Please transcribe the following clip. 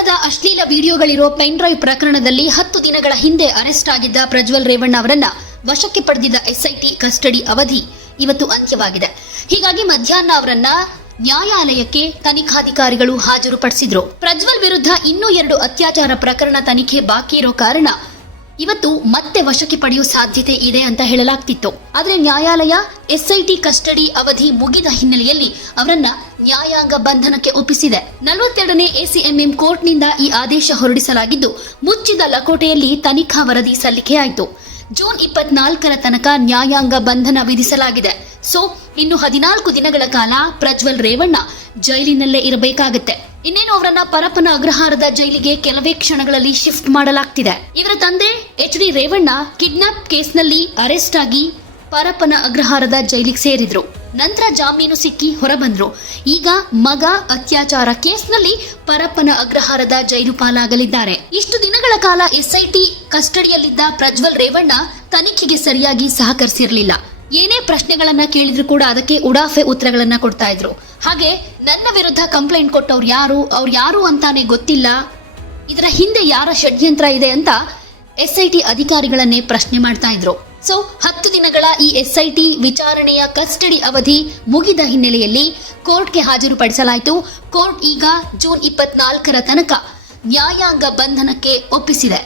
ಪ್ರಕರಣದ ಅಶ್ಲೀಲ ವಿಡಿಯೋಗಳಿರೋ pen drive ಪ್ರಕರಣದಲ್ಲಿ 10 ದಿನಗಳ ಹಿಂದೆ ಅರೆಸ್ಟ್ ಆಗಿದ್ದ ಪ್ರಜ್ವಲ್ ರೇವಣ್ಣ ಅವರನ್ನ ವಶಕ್ಕೆ ಪಡೆದಿದ್ದ ಎಸ್ಐಟಿ ಕಸ್ಟಡಿ ಅವಧಿ ಇವತ್ತು ಅಂತ್ಯವಾಗಿದೆ. ಹೀಗಾಗಿ ಮಧ್ಯಾಹ್ನ ಅವರನ್ನ ನ್ಯಾಯಾಲಯಕ್ಕೆ ತನಿಖಾಧಿಕಾರಿಗಳು ಹಾಜರುಪಡಿಸಿದ್ರು. ಪ್ರಜ್ವಲ್ ವಿರುದ್ಧ ಇನ್ನೂ 2 ಅತ್ಯಾಚಾರ ಪ್ರಕರಣ ತನಿಖೆ ಬಾಕಿ ಇರೋ ಕಾರಣ ಇವತ್ತು ಮತ್ತೆ ವಶಕ್ಕೆ ಪಡೆಯುವ ಸಾಧ್ಯತೆ ಇದೆ ಅಂತ ಹೇಳಲಾಗ್ತಿತ್ತು. ಆದ್ರೆ ನ್ಯಾಯಾಲಯ ಎಸ್ಐಟಿ ಕಸ್ಟಡಿ ಅವಧಿ ಮುಗಿದ ಹಿನ್ನೆಲೆಯಲ್ಲಿ ಅವರನ್ನ ನ್ಯಾಯಾಂಗ ಬಂಧನಕ್ಕೆ ಒಪ್ಪಿಸಿದೆ. 42ನೇ ಎಸಿಎಂಎಂ ಕೋರ್ಟ್ನಿಂದ ಈ ಆದೇಶ ಹೊರಡಿಸಲಾಗಿದ್ದು ಮುಚ್ಚಿದ ಲಕೋಟೆಯಲ್ಲಿ ತನಿಖಾ ವರದಿ ಸಲ್ಲಿಕೆಯಾಯಿತು. ಜೂನ್ 24ರ ತನಕ ನ್ಯಾಯಾಂಗ ಬಂಧನ ವಿಧಿಸಲಾಗಿದೆ. ಸೊ ಇನ್ನು 14 ದಿನಗಳ ಕಾಲ ಪ್ರಜ್ವಲ್ ರೇವಣ್ಣ ಜೈಲಿನಲ್ಲೇ ಇರಬೇಕಾಗುತ್ತೆ. ಇನ್ನೇನು ಅವರನ್ನ ಪರಪ್ಪನ ಅಗ್ರಹಾರದ ಜೈಲಿಗೆ ಕೆಲವೇ ಕ್ಷಣಗಳಲ್ಲಿ ಶಿಫ್ಟ್ ಮಾಡಲಾಗ್ತಿದೆ. ಇವರ ತಂದೆ HD ರೇವಣ್ಣ ಕಿಡ್ನಾಪ್ ಕೇಸ್ನಲ್ಲಿ ಅರೆಸ್ಟ್ ಆಗಿ ಪರಪ್ಪನ ಅಗ್ರಹಾರದ ಜೈಲಿಗೆ ಸೇರಿದ್ರು. ನಂತರ ಜಾಮೀನು ಸಿಕ್ಕಿ ಹೊರಬಂದ್ರು. ಈಗ ಮಗ ಅತ್ಯಾಚಾರ ಕೇಸ್ನಲ್ಲಿ ಪರಪ್ಪನ ಅಗ್ರಹಾರದ ಜೈಲು ಪಾಲಾಗಲಿದ್ದಾರೆ. ಇಷ್ಟು ದಿನಗಳ ಕಾಲ ಎಸ್ಐಟಿ ಕಸ್ಟಡಿಯಲ್ಲಿದ್ದ ಪ್ರಜ್ವಲ್ ರೇವಣ್ಣ ತನಿಖೆಗೆ ಸರಿಯಾಗಿ ಸಹಕರಿಸಿರಲಿಲ್ಲ. ಏನೇ ಪ್ರಶ್ನೆಗಳನ್ನ ಕೇಳಿದ್ರು ಕೂಡ ಅದಕ್ಕೆ ಉಡಾಫೆ ಉತ್ತರಗಳನ್ನ ಕೊಡ್ತಾ ಇದ್ರು. ಹಾಗೆ ನನ್ನ ವಿರುದ್ಧ ಕಂಪ್ಲೇಂಟ್ ಕೊಟ್ಟವ್ರು ಯಾರು ಅಂತಾನೆ ಗೊತ್ತಿಲ್ಲ, ಇದರ ಹಿಂದೆ ಯಾರ ಷಡ್ಯಂತ್ರ ಇದೆ ಅಂತ ಎಸ್ಐಟಿ ಅಧಿಕಾರಿಗಳನ್ನೇ ಪ್ರಶ್ನೆ ಮಾಡ್ತಾ ಇದ್ರು. ಸೊ 10 ದಿನಗಳ ಈ ಎಸ್ಐಟಿ ವಿಚಾರಣೆಯ ಕಸ್ಟಡಿ ಅವಧಿ ಮುಗಿದ ಹಿನ್ನೆಲೆಯಲ್ಲಿ ಕೋರ್ಟ್ಗೆ ಹಾಜರುಪಡಿಸಲಾಯಿತು. ಕೋರ್ಟ್ ಈಗ ಜೂನ್ 24ರ ತನಕ ನ್ಯಾಯಾಂಗ ಬಂಧನಕ್ಕೆ ಒಪ್ಪಿಸಿದೆ.